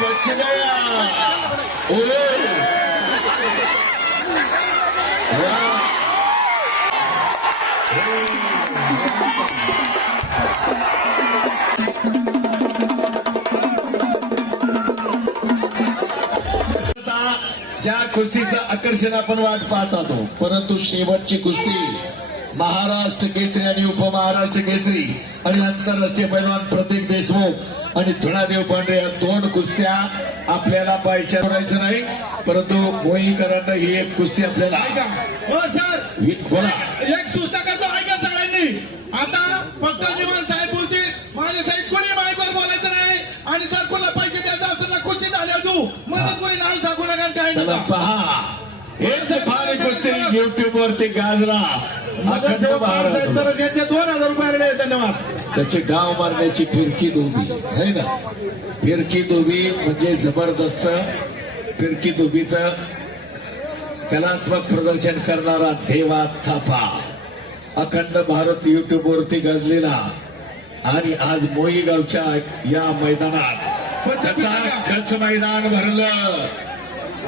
बच गया। ओ ज्या कुस्तीचं आकर्षण आपण वाट पाहत होतो, परंतु शेवटची कुस्ती महाराष्ट्र केसरी आणि उपमहाराष्ट्र केसरी आणि आंतरराष्ट्रीय पैलवान प्रतीक देशमुख आणि धुणादेव पांडे या दोन कुस्त्या आपल्याला पाहायच्या करायचं नाही, परंतु मोहीकरांना ही एक कुस्ती आपल्याला हो सर बोला एक सूचना करतो ऐका सगळ्यांनी. आता फक्त निवाल साहेब बोलतील, माझे साहेब कोणी माईकवर बोलायचं नाही आणि जर कोणाला पैसे द्यायचं असेल ना कुस्ती झाल्या तू मदत कोणी नाव सांगू नका काय चला पहा हेच फार कुस्ती युट्यूब वरती गाजरा अखंड साहेब तर यांचे 2000 रुपये. धन्यवाद. त्याची गाव मारण्याची फिरकी दोबी है ना, फिरकी दोबी म्हणजे जबरदस्त फिरकी दोबीचं कलात्मक प्रदर्शन करणारा देवा थापा अखंड भारत युट्यूब वरती गाजलेला आणि आज मोई गावच्या या मैदानात कसा खच मैदान भरलं,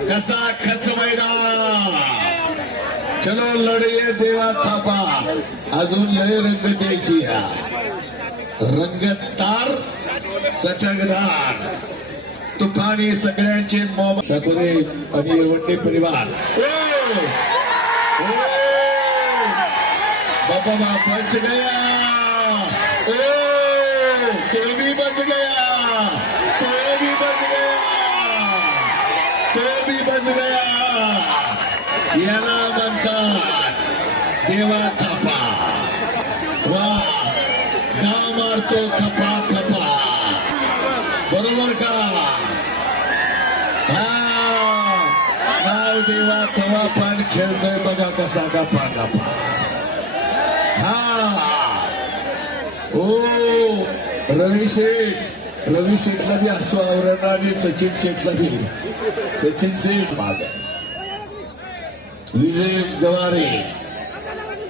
कसा खच मैदान. चलो लढे देवा थापा, अजून लय रंग द्यायची रंगतार सटकदार तुफानी सगळ्यांचे साकोरे आणि वंडे परिवार. बाबा बच गया, तो भी बच गया, तो भी बच गया, तो भी बच गया. याला म्हणतात देवा थापा. वा गाव मारतो खपा खपा, बरोबर का? नाव देवा थवा पण खेळतोय बघा कसा गपा गपा. ओ रवी शेठला बी हसू आवरण आणि सचिन शेठला बी. सचिन शेठ माग विजय गवारे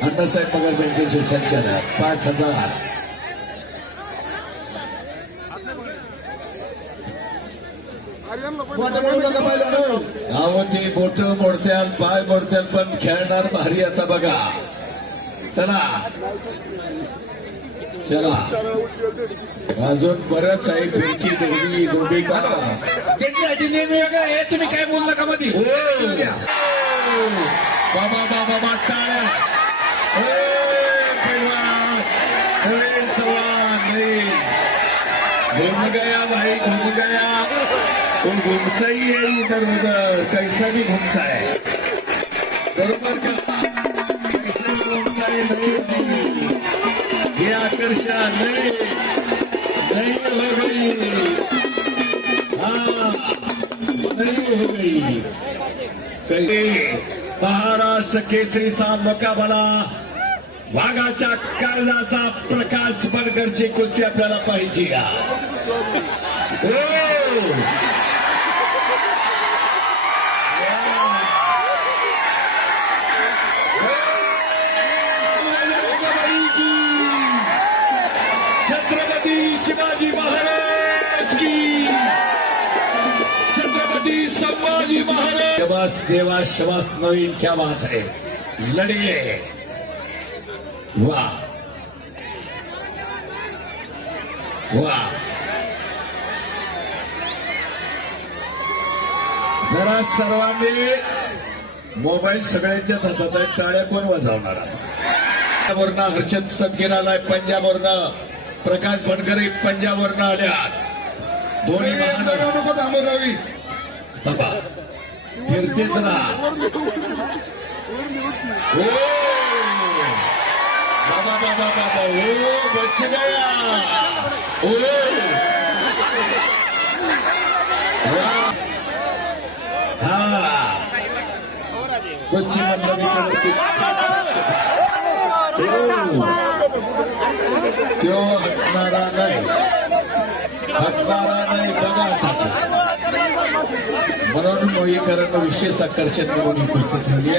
अण्णासाहेब पगार बँकेचे संचालक 5000. अहो ते बोट मोडत्याल पाय मोडत्याल पण खेळणार भारी. आता बघा चला चला अजून बरंच आहे फिरकी दोघी का त्यांच्यासाठी नेहमी हे तुम्ही काय बोलू नका मध्ये. बाबा बाबा बाटा घूम गया भाई घूम गया. वो घूमता ही है इधर उधर, कैसा भी घूमता है. बरोबर का? कैसा घूमता है नहीं, ये आकर्षण नहीं हो गई. नहीं हो गई. कैसे महाराष्ट्र केसरीचा मुकाबला वाघाच्या काळजाचा प्रकाश बनकरची कुस्ती आपल्याला पाहिजे. छत्रपती शिवाजी महाराज की, छत्रपती संभाजी महाराज. शबास देवा शबास नवीन, क्या बात है. लढिए वाह वाह. जरा सर्वांनी मोबाईल सगळ्यांच्याच हातात आहे, टाळ्या कोण वाजवणार. पंजाबवरनं हर्षद सदगीर आलाय, पंजाबवरनं प्रकाश बनकरे पंजाबवरनं आल्यात. दोन्ही नको थांबू रवी तपा फिरतेच ना. ओ बाबा बाबा बाबा ओ बच गया. ओ कुस्ती तो हटणारा नाही बघा. म्हणून मोहीकरांना विशेष आकर्षण करून ही कुस्ती ठेवली.